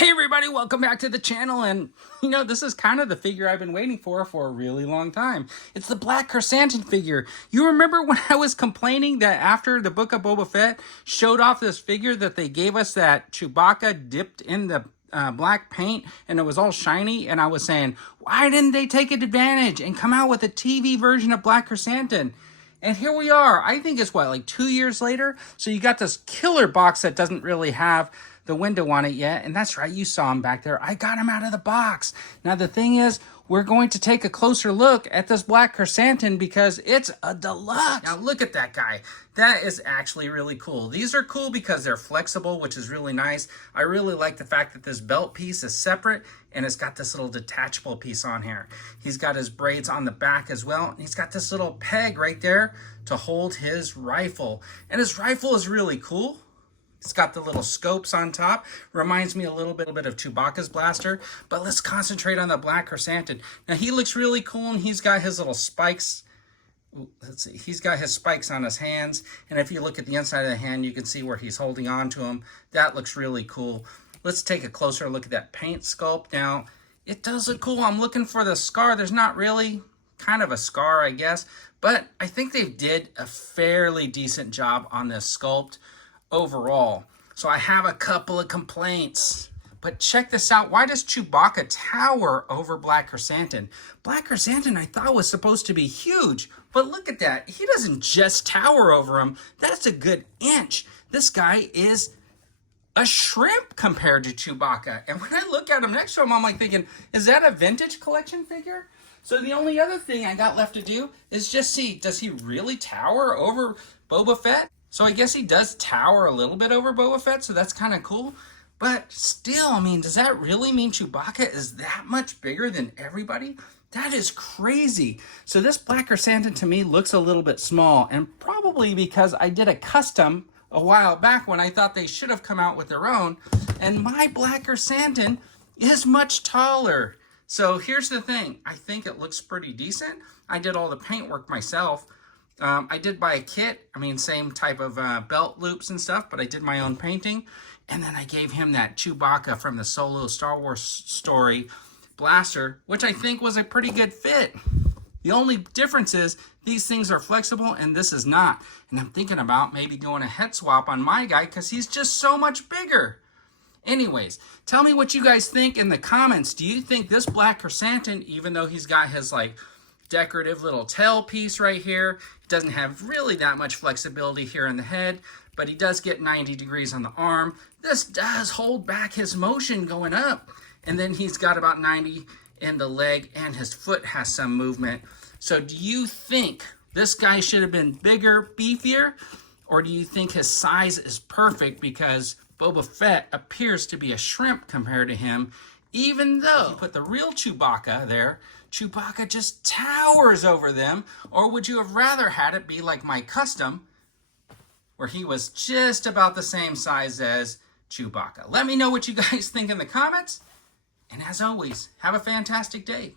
Hey everybody, welcome back to the channel, and this is kind of the figure I've been waiting for a really long time. It's the Black Krrsantan figure. You remember when I was complaining that after the Book of Boba Fett showed off this figure that they gave us that Chewbacca dipped in the black paint and it was all shiny, and I was saying, why didn't they take advantage and come out with a TV version of Black Krrsantan? And here we are. I think it's like 2 years later. So you got this killer box that doesn't really have the window on it yet. And that's right, you saw him back there. I got him out of the box. Now the thing is, we're going to take a closer look at this Black Krrsantan because it's a deluxe. Now look at that guy. That is actually really cool. These are cool because they're flexible, which is really nice. I really like the fact that this belt piece is separate and it's got this little detachable piece on here. He's got his braids on the back as well. He's got this little peg right there to hold his rifle. And his rifle is really cool. It's got the little scopes on top. Reminds me a little bit of Chewbacca's blaster. But let's concentrate on the Black Krrsantan. Now he looks really cool, and he's got his little spikes. Let's see. He's got his spikes on his hands. And if you look at the inside of the hand, you can see where he's holding on to them. That looks really cool. Let's take a closer look at that paint sculpt. Now, it does look cool. I'm looking for the scar. There's not really kind of a scar, I guess. But I think they did a fairly decent job on this sculpt overall. So I have a couple of complaints, but check this out. Why does Chewbacca tower over Black Krrsantan? Black Krrsantan I thought was supposed to be huge, but look at that. He doesn't just tower over him. That's a good inch. This guy is a shrimp compared to Chewbacca. And when I look at him next to him, I'm like thinking, is that a vintage collection figure? So the only other thing I got left to do is just see, does he really tower over Boba Fett? So I guess he does tower a little bit over Boba Fett, so that's kind of cool. But still, I mean, does that really mean Chewbacca is that much bigger than everybody? That is crazy. So this Black Krrsantan to me looks a little bit small, and probably because I did a custom a while back when I thought they should have come out with their own, and my Black Krrsantan is much taller. So here's the thing. I think it looks pretty decent. I did all the paint work myself. I did buy a kit, same type of belt loops and stuff, but I did my own painting. And then I gave him that Chewbacca from the Solo Star Wars story blaster, which I think was a pretty good fit. The only difference is these things are flexible and this is not. And I'm thinking about maybe doing a head swap on my guy because he's just so much bigger. Anyways, tell me what you guys think in the comments. Do you think this Black Krrsantan, even though he's got his decorative little tail piece right here, doesn't have really that much flexibility here in the head, but he does get 90 degrees on the arm. This does hold back his motion going up. And then he's got about 90 in the leg, and his foot has some movement. So do you think this guy should have been bigger, beefier, or do you think his size is perfect because Boba Fett appears to be a shrimp compared to him, even though if you put the real Chewbacca there, Chewbacca just towers over them? Or would you have rather had it be like my custom, where he was just about the same size as Chewbacca? Let me know what you guys think in the comments. And as always, have a fantastic day.